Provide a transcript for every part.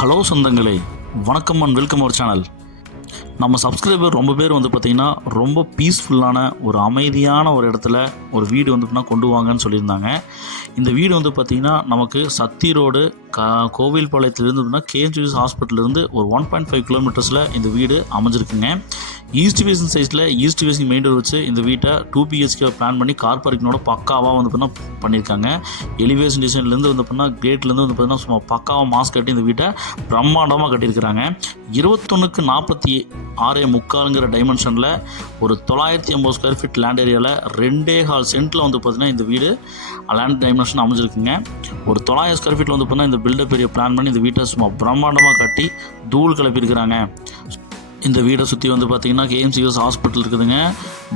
Hello சொந்தங்களே வணக்கம் and welcome our channel. நம்ம சப்ஸ்கிரைபர் ரொம்ப பேர் வந்து பார்த்திங்கன்னா ரொம்ப பீஸ்ஃபுல்லான ஒரு அமைதியான ஒரு இடத்துல ஒரு வீடு வந்து கொண்டு வாங்கன்னு சொல்லியிருந்தாங்க. இந்த வீடு வந்து பார்த்திங்கன்னா நமக்கு சத்தி ரோடு கா கோவில்பாளையத்துலேருந்து பார்த்தீங்கன்னா கேஎம்சிஎஸ் ஹாஸ்பிட்டல்லேருந்து ஒரு ஒன் பாயிண்ட் ஃபைவ் கிலோமீட்டர்ஸில் இந்த வீடு அமைஞ்சிருக்குங்க. ஈஸ்ட் ஃபேசிங் சைஸில் ஈஸ்ட் வேசிங் மெயின் டோர் வச்சு இந்த வீட்டை டூ பிஹெச்கே பிளான் பண்ணி கார் பார்க்கிங்கோட பக்காவாக வந்து பார்த்தீங்கன்னா பண்ணியிருக்காங்க. எலிவேஷன் டிசைன்லேருந்து வந்து பார்த்தீங்கன்னா கேட்லேருந்து வந்து பார்த்தீங்கன்னா சும்மா பக்காவாக மாஸ்க் கட்டி இந்த வீட்டை பிரம்மாண்டமாக கட்டியிருக்கிறாங்க. இருபத்தொன்றுக்கு நாற்பத்தி ஆறே முக்காலுங்கிற டைமென்ஷனில் ஒரு தொள்ளாயிரத்தி ஐம்பது ஸ்கொயர் ஃபீட் லேண்ட் ஏரியாவில் ரெண்டே ஹால் சென்ட்டில் வந்து பார்த்தீங்கன்னா இந்த வீடு லேண்ட் டைமென்ஷன் அமைஞ்சிருக்குங்க. ஒரு தொள்ளாயிரம் ஸ்கொயர் ஃபீட்டில் வந்து பார்த்தீங்கன்னா இந்த பில்டப் ஏரியா பிளான் பண்ணி இந்த வீட்டை சும்மா பிரம்மாண்டமாக கட்டி தூள் கிளப்பியிருக்கிறாங்க. இந்த வீடை சுற்றி வந்து பார்த்தீங்கன்னா கேஎம்சிஎஸ் ஹாஸ்பிட்டல் இருக்குதுங்க.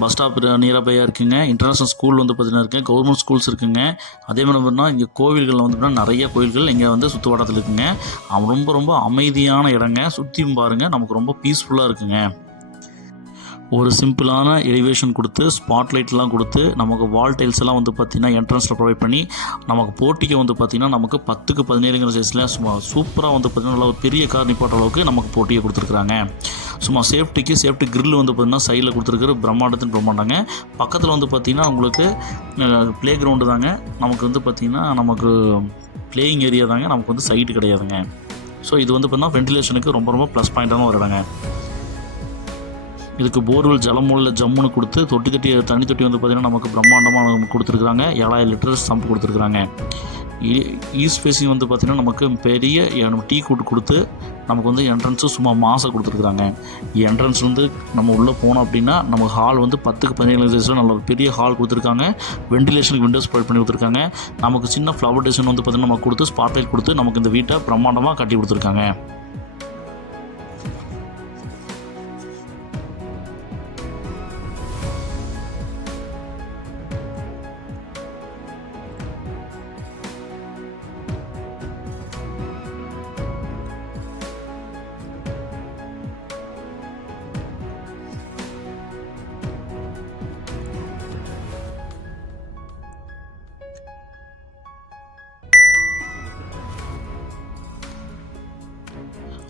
பஸ் ஸ்டாப் நியரபையாக இருக்குங்க. இன்டர்நேஷனல் ஸ்கூல் வந்து பார்த்தீங்கன்னா இருக்குது கவர்மெண்ட் ஸ்கூல்ஸ் இருக்குங்க. அதே மாதிரி பார்த்தீங்கன்னா இங்கே கோவில்கள் வந்து நிறைய கோவில்கள் இங்கே வந்து சுற்று வட்டத்தில் இருக்குங்க ரொம்ப ரொம்ப அமைதியான இடங்க. சுற்றியும் பாருங்கள் நமக்கு ரொம்ப பீஸ்ஃபுல்லாக இருக்குங்க. ஒரு சிம்பிளான எலிவேஷன் கொடுத்து ஸ்பாட்லைட்லாம் கொடுத்து நமக்கு வால் டைல்ஸ் எல்லாம் வந்து பார்த்திங்கன்னா என்ட்ரன்ஸில் ப்ரொவைட் பண்ணி நமக்கு போட்டிக்கு வந்து பார்த்திங்கன்னா நமக்கு பத்துக்கு பதினேழுங்கிற சைஸில் சூப்பராக வந்து பார்த்திங்கன்னா நல்ல ஒரு பெரிய கார் நிப்பாட்ட அளவுக்கு நமக்கு போட்டியை கொடுத்துருக்குறாங்க. சும்மா சேஃப்டிக்கு சேஃப்டி கிரில் வந்து பார்த்திங்கன்னா சைடில் கொடுத்துருக்குற பிரம்மாண்டத்தின் பிரம்மாண்டங்க. பக்கத்தில் வந்து பார்த்திங்கன்னா உங்களுக்கு ப்ளே கிரவுண்டு தாங்க. நமக்கு வந்து பார்த்திங்கன்னா நமக்கு ப்ளேயிங் ஏரியா தாங்க. நமக்கு வந்து சைட்டு கிடையாதுங்க. ஸோ இது வந்து பார்த்திங்கன்னா வென்டிலேஷனுக்கு ரொம்ப ரொம்ப ப்ளஸ் பாயிண்டான ஒரு இடங்க. இதுக்கு போர்வெல் ஜலமூலில் ஜம்முன்னு கொடுத்து தொட்டி தொட்டி தண்ணி தொட்டி வந்து பார்த்திங்கன்னா நமக்கு பிரம்மாண்டமாக கொடுத்துருக்குறாங்க. ஏழாயிரம் லிட்டர் சம்ப் கொடுத்துருக்குறாங்க. ஈஸ்ட் ஃபேஸிங் வந்து பார்த்திங்கன்னா நமக்கு பெரிய நம்ம டீ கூட்டு கொடுத்து நமக்கு வந்து என்ட்ரன்ஸும் சும்மா மாசம் கொடுத்துருக்குறாங்க. என்ட்ரன்ஸ் வந்து நம்ம உள்ளே போனோம் அப்படின்னா நமக்கு ஹால் வந்து பத்துக்கு பதினேழு சைஸில் நல்ல பெரிய ஹால் கொடுத்துருக்காங்க. வென்டிலேஷனுக்கு விண்டோஸ் ப்ரொவைட் பண்ணி கொடுத்துருக்காங்க. நமக்கு சின்ன ஃப்ளவர் டிசைன் வந்து பார்த்திங்கன்னா நமக்கு கொடுத்து ஸ்பாட்லைட் கொடுத்து நமக்கு இந்த வீட்டை பிரம்மாண்டமாக கட்டி கொடுத்துருக்காங்க.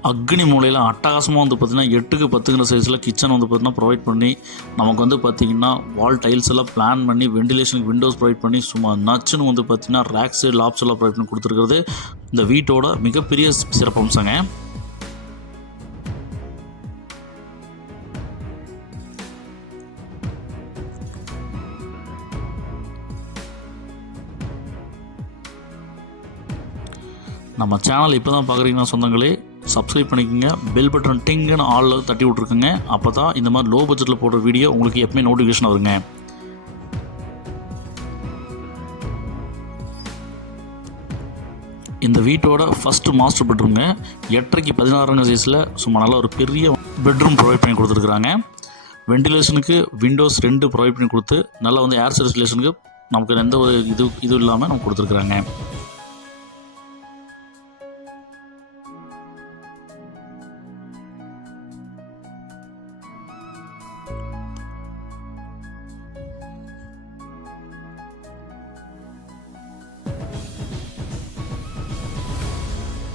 அக்னி மூலையில் அட்டகாசமாக வந்து பார்த்திங்கன்னா எட்டுக்கு பத்துங்கிற சைஸில் கிச்சன் வந்து பார்த்திங்கன்னா ப்ரொவைட் பண்ணி நமக்கு வந்து பார்த்திங்கன்னா வால் டைல்ஸ் எல்லாம் பிளான் பண்ணி வென்டிலேஷனுக்கு விண்டோஸ் ப்ரொவைட் பண்ணி சும்மா நச்சுன்னு வந்து பார்த்திங்கன்னா ரேக்ஸு லாப்ஸ் எல்லாம் ப்ரொவைட் பண்ணி கொடுத்துருக்கிறது. இந்த வீட்டோட மிகப்பெரிய சிறப்பம்சங்க நம்ம சேனல் இப்போ தான் பார்க்குறீங்கன்னா சொந்தங்களே சப்ஸ்கிரைப் பண்ணிக்கோங்க. பெல் பட்டன் டிங்குன்னு ஆளில் தட்டி விட்ருக்குங்க அப்போ தான் இந்த மாதிரி லோ பட்ஜெட்டில் போடுற வீடியோ உங்களுக்கு எப்பவுமே நோட்டிஃபிகேஷன் வருங்க. இந்த வீட்டோட ஃபஸ்ட்டு மாஸ்டர் பெட்ரூம்ங்க எட்டரைக்கு பதினாறுங்க சைஸில் சும்மா நல்ல ஒரு பெரிய பெட்ரூம் ப்ரொவைட் பண்ணி கொடுத்துருக்குறாங்க. வென்டிலேஷனுக்கு விண்டோஸ் ரெண்டு ப்ரொவைட் பண்ணி கொடுத்து நல்லா வந்து ஏர் சர்க்குலேஷனுக்கு நமக்கு எந்த ஒரு இது இதுவும் இல்லாமல் நமக்கு கொடுத்துருக்குறாங்க.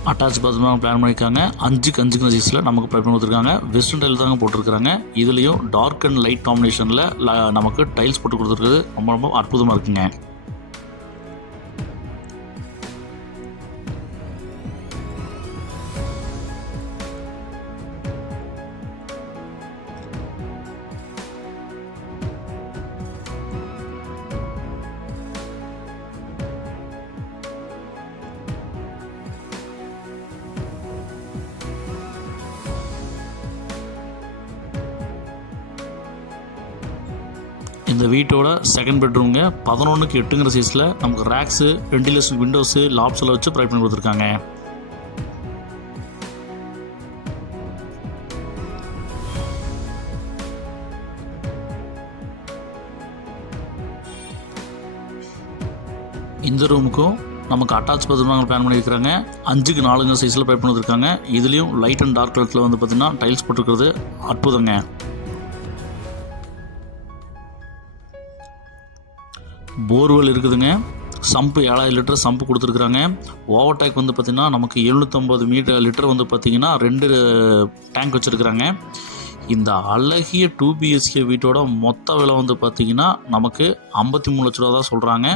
அட்டாச் பாத்ரூம் பிளான் பண்ணியிருக்காங்க அஞ்சுக்கு அஞ்சுக்கு சைஸில் நமக்கு ப்ளான் பண்ணி கொடுத்துருக்காங்க. வெஸ்டர்ன் டைல் தாங்க போட்டிருக்காங்க இதுலேயும் டார்க் அண்ட் லைட் காம்பினேஷனில் நமக்கு டைல்ஸ் போட்டு கொடுத்துருக்குறது. ரொம்ப ரொம்ப அற்புதமாக இருக்குங்க. இந்த வீட்டோட செகண்ட் பெட்ரூம்ங்க பதினொன்றுக்கு எட்டுங்கிற சைஸில் நமக்கு ரேக்ஸு வெண்டிலேஷன் விண்டோஸு லாப்ஸ் எல்லாம் வச்சு ப்ரைட் பண்ணி கொடுத்துருக்காங்க. இந்த ரூமுக்கும் நமக்கு அட்டாச் பாத்ரூம் பிளான் பண்ணியிருக்காங்க அஞ்சுக்கு நாலுங்க சைஸில் ப்ரைட் பண்ணி இதுலேயும் லைட் அண்ட் டார்க் கலரில் வந்து பார்த்திங்கன்னா டைல்ஸ் போட்டிருக்கிறது அற்புதங்க. போர்வெல் இருக்குதுங்க. சம்பு ஏழாயிரம் லிட்டர் சம்பு கொடுத்துருக்குறாங்க. ஓவர்டேக் வந்து பார்த்திங்கன்னா நமக்கு எழுநூற்றம்பது மீட்டர் லிட்டர் வந்து பார்த்திங்கன்னா ரெண்டு டேங்க் வச்சுருக்குறாங்க. இந்த அழகிய டூ பிஹெச்கே வீட்டோட மொத்த விலை வந்து பார்த்திங்கன்னா நமக்கு ஐம்பத்தி மூணு லட்ச ரூபா தான் சொல்கிறாங்க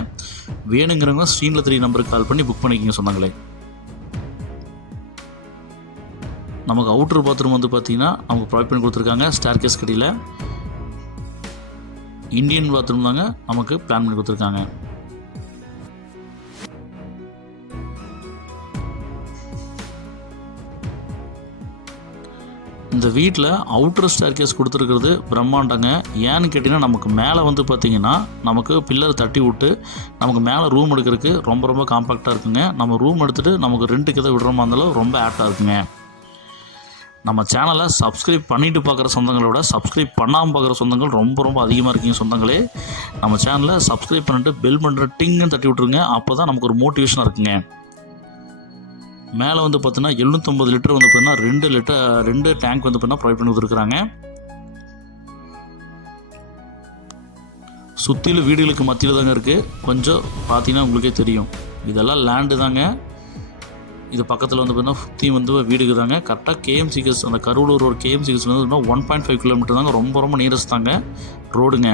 வேணுங்கிறவங்க ஸ்க்ரீனில் த்ரீ நம்பருக்கு கால் பண்ணி புக் பண்ணிக்கோங்க சொன்னாங்களே நமக்கு அவுட்ரு பாத்ரூம் வந்து பார்த்திங்கன்னா நமக்கு ப்ரொவைட் பண்ணி கொடுத்துருக்காங்க ஸ்டார் கேஸ் கடையில். இந்தியன் பாத்ரூம் தாங்க நமக்கு பிளான் பண்ணி கொடுத்துருக்காங்க. இந்த வீட்டில் அவுட்டர் ஸ்டேர் கேஸ் கொடுத்துருக்கிறது பிரம்மாண்டங்க. ஏன்னு கேட்டிங்கன்னா நமக்கு மேலே வந்து பார்த்திங்கன்னா நமக்கு பில்லர் தட்டி விட்டு நமக்கு மேலே ரூம் எடுக்கிறதுக்கு ரொம்ப ரொம்ப காம்பாக்டாக இருக்குங்க. நம்ம ரூம் எடுத்துகிட்டு நமக்கு ரெண்டுக்கு எதை விடுற மாதிரி இருந்தாலும் ரொம்ப ஆப்டாக இருக்குங்க. நம்ம சேனலை சப்ஸ்கிரைப் பண்ணிட்டு பார்க்குற சொந்தங்களை விட சப்ஸ்கிரைப் பண்ணாமல் பார்க்குற சொந்தங்கள் ரொம்ப ரொம்ப அதிகமாக இருக்கீங்க சொந்தங்களே. நம்ம சேனலை சப்ஸ்கிரைப் பண்ணிட்டு பெல் பண்ணுற டிங்குன்னு தட்டி விட்ருங்க அப்போ தான் நமக்கு ஒரு மோட்டிவேஷனாக இருக்குங்க. மேலே வந்து பார்த்தீங்கன்னா எழுநூற்றம்பது லிட்டர் வந்து பார்த்தீங்கன்னா ரெண்டு லிட்டர் ரெண்டு டேங்க் வந்து பார்த்தீங்கன்னா ப்ரொவைட் பண்ணி கொடுத்துருக்குறாங்க சுற்றிலும் வீடுகளுக்கு மத்தியில் தாங்க இருக்குது கொஞ்சம் பார்த்தீங்கன்னா உங்களுக்கே தெரியும். இதெல்லாம் லேண்டு தாங்க. இது பக்கத்தில் வந்து பார்த்திங்கன்னா சுற்றி வந்து வீடுக்கு தாங்க கரெக்டாக கேஎம்சிகஸ் அந்த கரூலூர் ஒரு கேஎம்சிகஸ் வந்து ஒன் பாயிண்ட் ஃபைவ் கிலோமீட்டர் தாங்க. ரொம்ப ரொம்ப நியரஸ்ட் தாங்க ரோடுங்க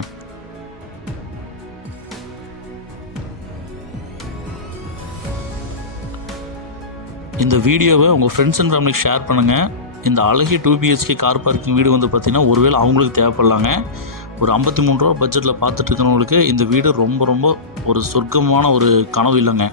இந்த வீடியோவை உங்கள் ஃப்ரெண்ட்ஸ் அண்ட் ஃபேமிலிக்கு ஷேர் பண்ணுங்கள் இந்த அழகிய டூ பிஹெச்கே கார் பார்க்கிங் வீடு வந்து பார்த்திங்கன்னா ஒருவேளை அவங்களுக்கு தேவைப்படலாங்க. ஒரு ஐம்பத்தி மூணு ரூபா பட்ஜெட்டில் பார்த்துட்டு இருக்கிறவங்களுக்கு இந்த வீடு ரொம்ப ரொம்ப ஒரு சொர்க்கமான ஒரு கனவு இல்லைங்க.